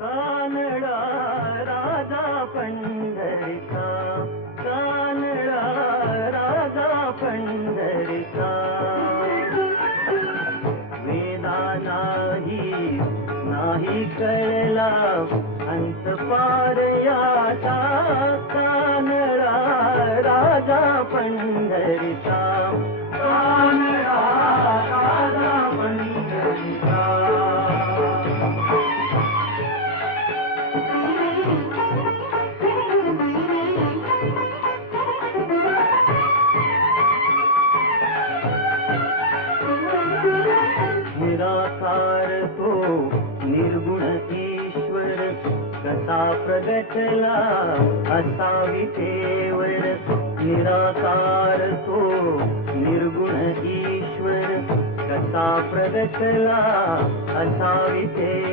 कानडा राजा पंढरीचा, कानडा राजा पंढरीचा. वेदा नाही कळला अंत पार याचा, कानडा राजा पंढरीचा, कानडा राजा पंढरीचा. निराकार तो निर्गुण ईश्वर, कसा प्रगटला असावी तेवर. निराकार तो निर्गुण ईश्वर, कसा प्रगटला असावी तेवर.